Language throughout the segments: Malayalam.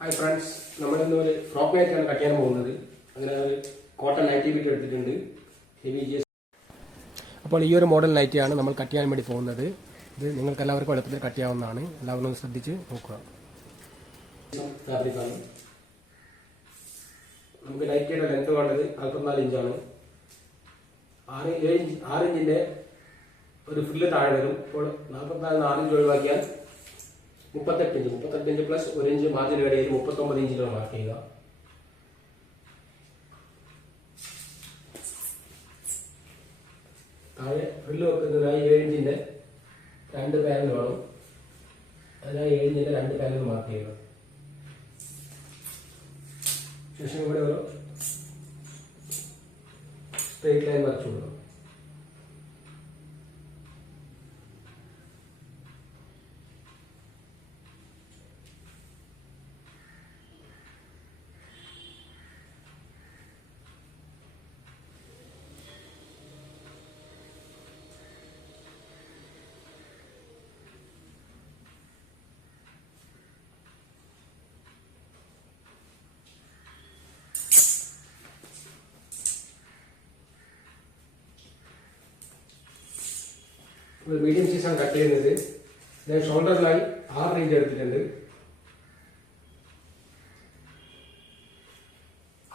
ഹായ് ഫ്രണ്ട്സ് നമ്മളിന്ന് ഒരു ഫ്രോക്ക് നൈറ്റാണ് കട്ട് പോകുന്നത്. അങ്ങനെ ഒരു കോട്ടൺ നൈറ്റി ബിറ്റ് എടുത്തിട്ടുണ്ട്. ഹെവി ജി അപ്പോൾ ഈ ഒരു മോഡൽ നൈറ്റിയാണ് നമ്മൾ കട്ട് ചെയ്യാൻ വേണ്ടി പോകുന്നത്. ഇത് നിങ്ങൾക്ക് എല്ലാവർക്കും എളുപ്പത്തിൽ കട്ട് ചെയ്യാവുന്നതാണ്. എല്ലാവരും ഒന്ന് ശ്രദ്ധിച്ച് നോക്കുക. നമുക്ക് നൈറ്റിയുടെ ലെങ്ത് വേണ്ടത് നാൽപ്പത്തിനാല് ഇഞ്ചാണ് ആറ് ഏഴ് ഇഞ്ച് ആറ് ഇഞ്ചിന്റെ ഒരു ഫില്ല് താഴെ വരും. അപ്പോൾ നാൽപ്പത്തിനാല് നാല് ഇഞ്ച് ഒഴിവാക്കിയാൽ മുപ്പത്തെട്ട് ഇഞ്ച് മുപ്പത്തെട്ട് ഇഞ്ച് പ്ലസ് ഒരു ഇഞ്ച് മാർജിൻ ഇടയിൽ മുപ്പത്തൊമ്പത് ഇഞ്ചിലാണ് മാർക്ക് ചെയ്യുക. താഴെ ഫ്രില്ല് വെക്കുന്നതിനായി ഏഴ് ഇഞ്ചിന്റെ രണ്ട് പാനൽ വേണം അതിനായി ഏഴ് ഇഞ്ചിന്റെ രണ്ട് പാനൽ മാർക്ക് ചെയ്യുക. ശേഷം ഇവിടെ ഒരു സ്ട്രേറ്റ് ലൈൻ വരച്ചു കൊടുക്കണം ഒരു മീഡിയം സൈസാണ് കട്ട് ചെയ്യുന്നത്. ഞാൻ ഷോൾഡറിലായി ആറ് ഇഞ്ച് എടുത്തിട്ടുണ്ട്.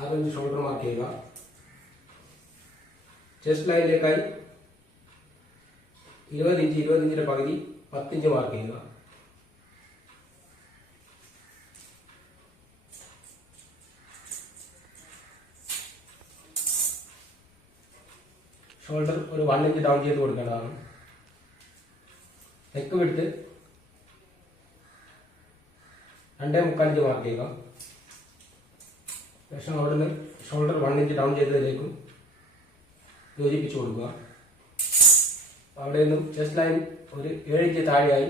ആറ് ഇഞ്ച് ഷോൾഡർ മാർക്ക് ചെയ്യുക. ചെസ്റ്റ് ലൈനിലേക്കായി ഇരുപത് ഇഞ്ച് ഇരുപത് ഇഞ്ചിന്റെ പകുതി പത്ത് ഇഞ്ച് മാർക്ക് ചെയ്യുക. ഷോൾഡർ ഒരു വൺ ഇഞ്ച് ഡൗൺ ചെയ്ത് കൊടുക്കേണ്ടതാണ്. നെക്ക് വിട്ട് രണ്ടേ മുക്കാൽ ഇഞ്ച് മാർക്ക് ചെയ്യുക ശേഷം അവിടുന്ന് ഷോൾഡർ വൺ ഇഞ്ച് ഡൗൺ ചെയ്തതിലേക്കും യോജിപ്പിച്ചു കൊടുക്കുക. അവിടെ നിന്നും ചെസ്റ്റ് ലൈൻ ഒരു ഏഴ് ഇഞ്ച് താഴെയായി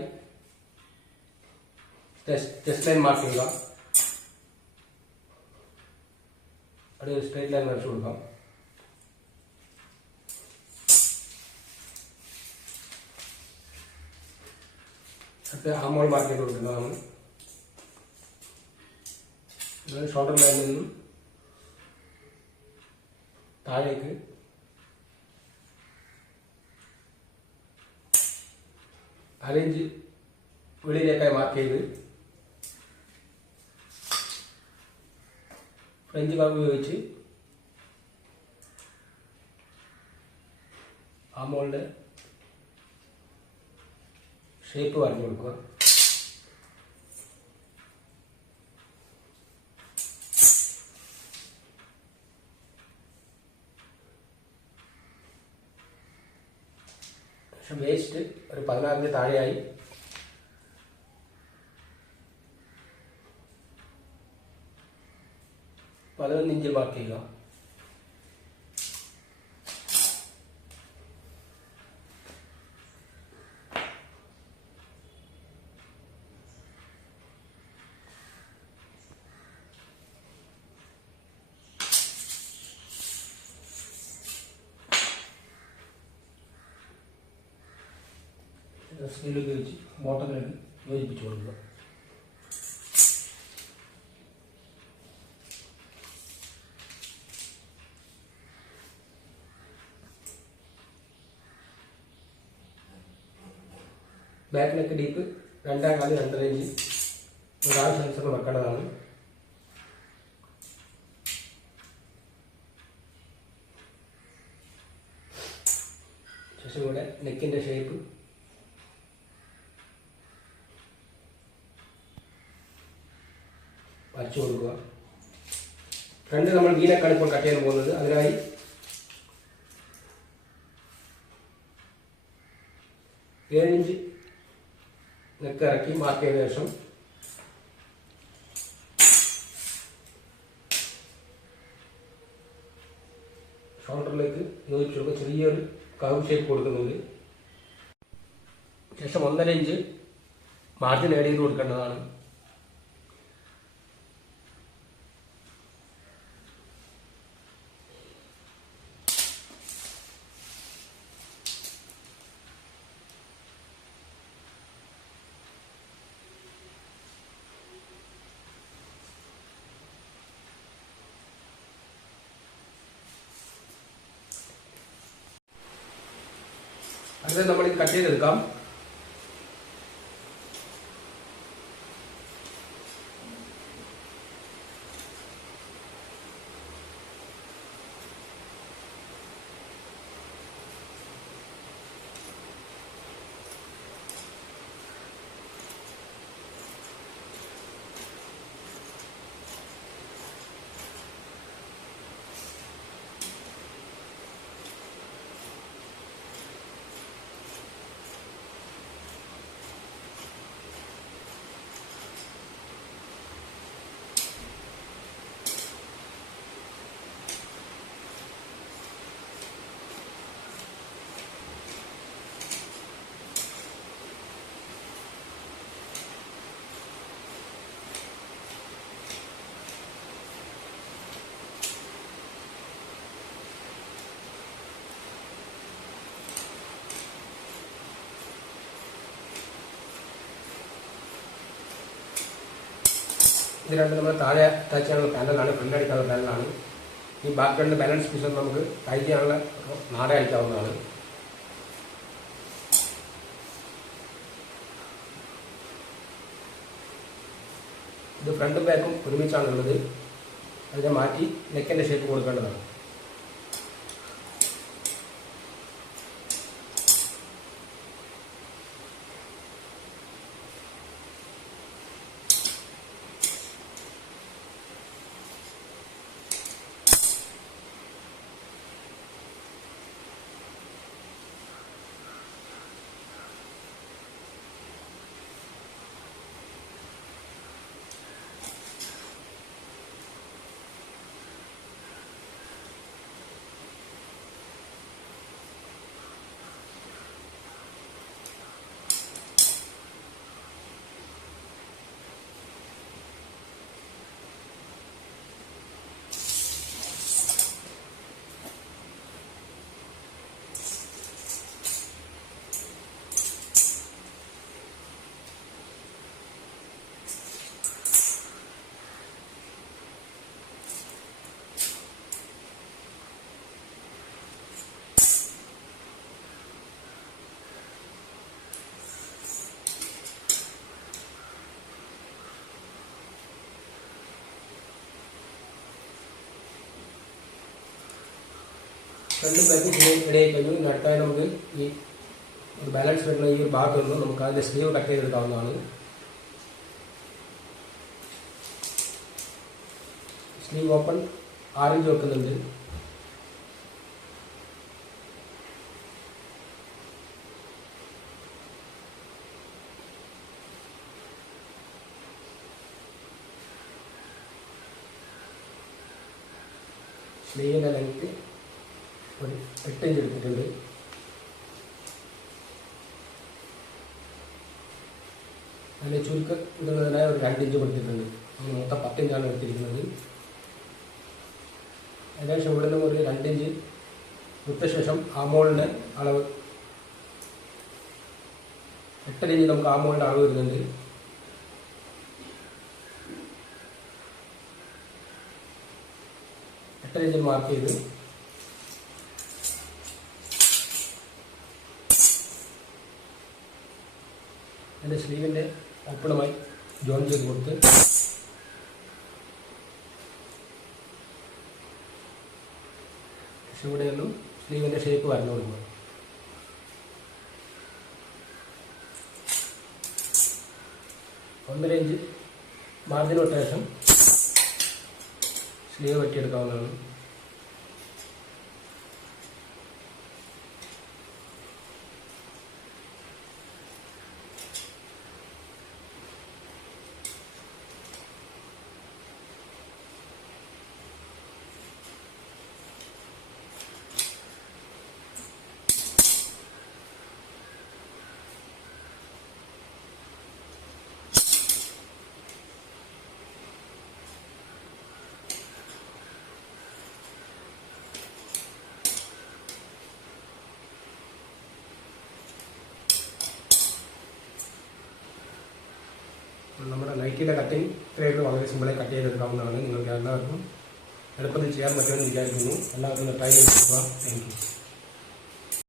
ചെസ്റ്റ് ലൈൻ മാർക്ക് ചെയ്യുക. അവിടെ ഒരു സ്ട്രേറ്റ് ലൈൻ വരച്ചു കൊടുക്കാം. അടുത്ത ആമോൾ മാർക്ക് ചെയ്ത് കൊടുക്കുന്നതാണ് ഷോൾഡർ ലൈനിൽ നിന്നും താഴേക്ക്. അരയിഞ്ച് വെളിയിലേക്കായി മാർക്ക് ചെയ്ത്. ഫ്രഞ്ച് കർവ് ഉപയോഗിച്ച് ആമോളുടെ ഷേപ്പ് വരഞ്ഞു കൊടുക്കുക പക്ഷെ വേസ്റ്റ് ഒരു പതിനാറിന് താഴെയായി പതിനൊന്ന് ഇഞ്ച് മാർക്ക് ചെയ്യുക സ്കെയിൽ ഉപയോഗിച്ച് ബോട്ടത്തിലേക്ക് യോജിപ്പിച്ചു കൊടുക്കുക ബാക്ക് നെക്ക് ഡീപ്പ് രണ്ടാം കാൽ രണ്ടര ഇഞ്ച് ഒരാവശ്യമനുസരണം വെക്കേണ്ടതാണ്. ശേഷം ഇവിടെ നെക്കിന്റെ ഷേപ്പ് വരച്ചു കൊടുക്കുക. ഫ്രണ്ട് നമ്മൾ വീനക്കാണ് ഇപ്പോൾ കട്ട് ചെയ്യാൻ പോകുന്നത്. അതിനായി ഏഴിഞ്ച് നെക്ക് ഇറക്കി മാർക്ക് ചെയ്ത ശേഷം ഷോൾഡറിലേക്ക് യോജിച്ചു കൊടുക്കുക. ചെറിയൊരു കവ് ഷേപ്പ് കൊടുക്കുന്നുണ്ട്. ശേഷം ഒന്നര ഇഞ്ച് മാർജിൻ ആഡ് ചെയ്ത് കൊടുക്കേണ്ടതാണ്. അടുത്തത് നമ്മൾ കട്ട് ചെയ്തെടുക്കാം. ഇത് രണ്ട് നമ്മൾ താഴെ അറ്റാച്ച് ചെയ്യാനുള്ള പാനലാണ് ഫ്രണ്ട് അടിക്കാനുള്ള പാനലാണ് ഈ ബാക്ക് രണ്ട് ബാലൻസ് പീസ് നമുക്ക് ടൈറ്റ് ചെയ്യാനുള്ള നാട അടിക്കാവുന്നതാണ്. ഇത് ഫ്രണ്ടും ബാക്കും ഒരുമിച്ചാണുള്ളത്. അതിനെ മാറ്റി നെക്കിന്റെ ഷേപ്പ് കൊടുക്കേണ്ടതാണ്. രണ്ടും ബാക്കും ഇടയിൽ കഴിഞ്ഞു ഇനി അടുത്തായി നമുക്ക് ഈ ഒരു ബാലൻസ് വരുന്ന ഈ ഒരു ഭാഗത്ത് നിന്ന് നമുക്ക് അതിന്റെ സ്ലീവ് കട്ട് ചെയ്തെടുക്കാവുന്നതാണ്. സ്ലീവ് ഓപ്പൺ ആറിഞ്ച് വെക്കുന്നുണ്ട്. സ്ലീവിന്റെ ലെങ്ത് ഒരു എട്ട് ഇഞ്ച് എടുത്തിട്ടുണ്ട് അതിന്റെ ചുരുക്കം ഇടുന്നതിനായി ഒരു രണ്ട് ഇഞ്ച് കൊടുത്തിട്ടുണ്ട്. നമ്മൾ മൊത്തം പത്തിഞ്ചാണ് എടുത്തിരിക്കുന്നത്. ഏകദേശം ഇവിടെ ഒരു രണ്ട് ഇഞ്ച് വിട്ട ശേഷം ആമോളിന്റെ അളവ്. എട്ടര ഇഞ്ച് നമുക്ക് ആമോളിന്റെ അളവ് വരുന്നുണ്ട്. എട്ടര ഇഞ്ച് മാർക്ക് ചെയ്ത് അതിന്റെ സ്ലീവിന്റെ ഓപ്പണുമായി ജോയിൻ ചെയ്ത് കൊടുത്ത് പക്ഷെ ഇവിടെയൊന്നും സ്ലീവിന്റെ ഷേപ്പ് വരഞ്ഞു കൊടുക്കുക ഒന്നര ഇഞ്ച് മാർജിൻ ശേഷം സ്ലീവ് വെട്ടിയെടുക്കാവുന്നതാണ്. നൈക്കിയുടെ കട്ടിങ് ഇത്രയൊക്കെ വളരെ സിമ്പിളായി കട്ട് ചെയ്തെടുക്കാവുന്നതാണ് നിങ്ങൾക്ക് എല്ലാവർക്കും എളുപ്പത്തിൽ ചെയ്യാൻ പറ്റുമെന്ന് വിചാരിക്കുന്നു. എല്ലാവർക്കും ട്രൈ ചെയ്ത് നോക്കുക. താങ്ക്